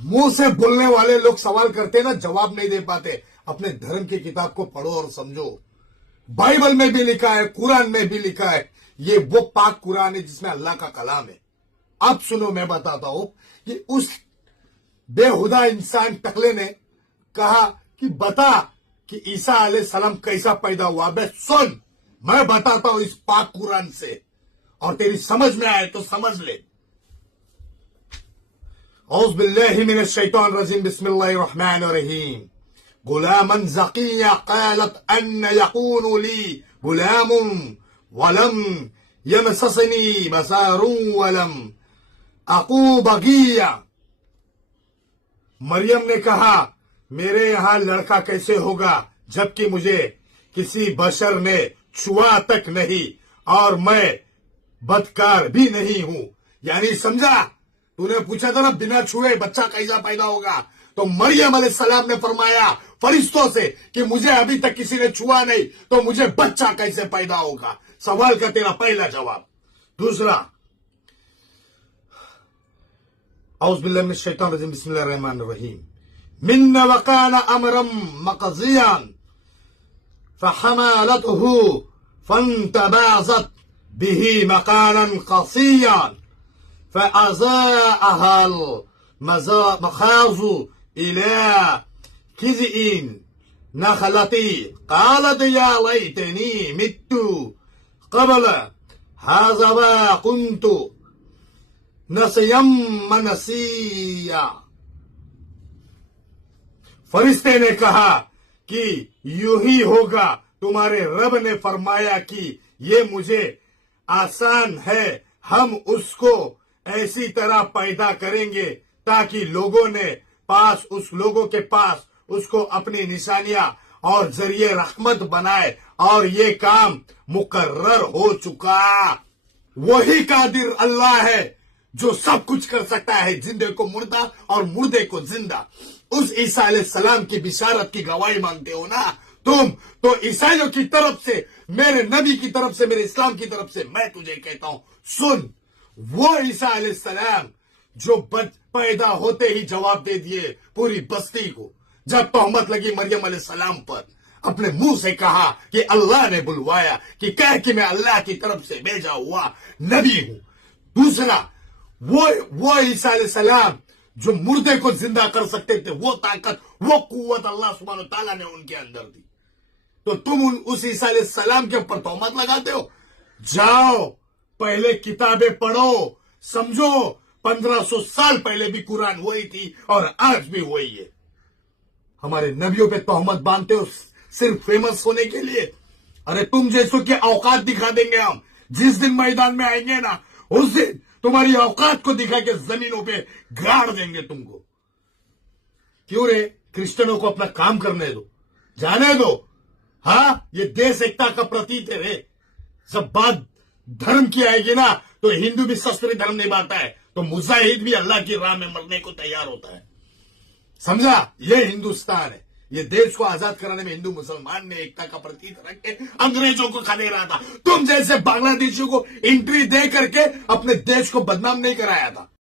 मुंह से बोलने वाले लोग सवाल करते ना, जवाब नहीं दे पाते। अपने धर्म की किताब को पढ़ो और समझो। बाइबल में भी लिखा है, कुरान में भी लिखा है, ये वो पाक कुरान है जिसमें अल्लाह का कलाम है। अब सुनो, मैं बताता हूं कि उस बेहुदा इंसान टकले ने कहा कि बता कि ईसा अलैहिस्सलाम कैसा पैदा हुआ। बे सुन, मैं बताता हूं इस पाक कुरान से, और तेरी समझ में आए तो समझ ले। औज़ बिल्लाहि मिनश शैतानिर रजीम, बिस्मिल्लाहिर रहमानिर रहीम। गुलामन ज़किया क़ालत अन्न यकूनु ली गुलामुन वलम यमससनी बसारुन वलम अकू बगिया। मरियम ने कहा, मेरे यहां लड़का कैसे होगा जबकि मुझे किसी बशर ने छुआ तक नहीं और मैं बदकार भी नहीं हूं। यानी समझा, तूने पूछा था ना बिना छुए बच्चा कैसा पैदा होगा, तो मरियम अलैहिस्सलाम ने फरमाया फरिश्तों से कि मुझे अभी तक किसी ने छुआ नहीं, तो मुझे बच्चा कैसे पैदा होगा। सवाल का तेरा पहला जवाब। दूसरा, औज़ बिल्लाहि मिनश शैतानिर रजीम, बिस्मिल्लाहिर रहमानिर रहीम। मिन्न वकान अमरम मक़ज़ियान फहमालतहु फंतबाज़त बिही मकानन क़सियान फअज़ाअहा मखाज़ु इला किज़इन नखलती क़ालत या लैतनी मित्तु क़ब्ल हाज़ा व कुन्तु नसियम मनसिया। फरिश्ते ने कहा कि यूं ही होगा, तुम्हारे रब ने फरमाया कि ये मुझे आसान है, हम उसको ऐसी तरह पैदा करेंगे ताकि लोगों के पास उसको अपनी निशानियां और जरिए रहमत बनाए, और ये काम मुकर्रर हो चुका। वही कादिर अल्लाह है जो सब कुछ कर सकता है, जिंदे को मुर्दा और मुर्दे को जिंदा। उस ईसा अलैहिस्सलाम की बिशारत की गवाही मांगते हो ना तुम, तो ईसाइयों की तरफ से, मेरे नबी की तरफ से, मेरे इस्लाम की तरफ से मैं तुझे कहता हूं, सुन, वो ईसा अलैहिस्सलाम जो पैदा होते ही जवाब दे दिए पूरी बस्ती को, जब तोहमत लगी मरियम अलैहिस्सलाम पर, अपने मुंह से कहा कि अल्लाह ने बुलवाया, कि कह कि मैं अल्लाह की तरफ से भेजा हुआ नबी हूं। दूसरा, वो ईसा अलैहिस्सलाम जो मुर्दे को जिंदा कर सकते थे, वो ताकत, वो कुव्वत अल्लाह सुब्हानहू तआला ने उनके अंदर दी, तो तुम उस ईसा अलैहिस्सलाम के ऊपर तोहमत लगाते हो। जाओ पहले किताबें पढ़ो, समझो, 1500 साल पहले भी कुरान वही थी और आज भी वही है। हमारे नबियों पे तोहमत बांधते हो सिर्फ फेमस होने के लिए। अरे तुम जैसों के औकात दिखा देंगे हम, जिस दिन मैदान में आएंगे ना, उस दिन तुम्हारी औकात को दिखा के जमीनों पे गाड़ देंगे तुमको। क्यों रे, क्रिश्चियनों को अपना काम करने दो, जाने दो। हाँ, ये देश एकता का प्रतीक है रे। जब बात धर्म की आएगी ना, तो हिंदू भी शस्त्र धर्म निभाता है, तो मुजाहिद भी अल्लाह की राह में मरने को तैयार होता है। समझा, ये हिंदुस्तान है। ये देश को आजाद कराने में हिंदू मुसलमान ने एकता का प्रतीक रख के अंग्रेजों को खा दे रहा था। तुम जैसे बांग्लादेशियों को एंट्री दे करके अपने देश को बदनाम नहीं कराया था।